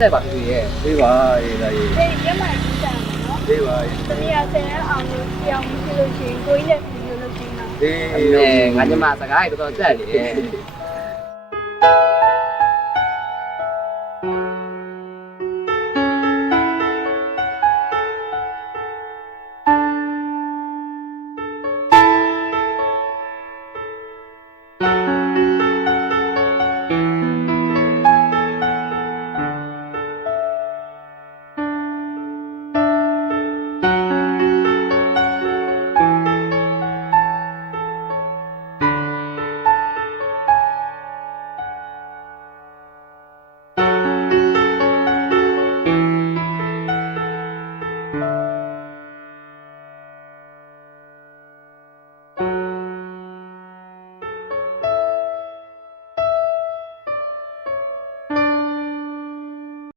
တဲ့ပါသူရဲ့ ပေးပါရေးလာရေး ဒီရက်မှကြီးတာနော် ပေးပါရေး တမီးဆယ်အောင်လို့ပြောင်းပြီးလို့ရှိရင်ကိုကြီးလည်းပြီးလို့ရှိရင် ပေး အဲငါညမစကားတွေတော်တော်တက်နေတယ်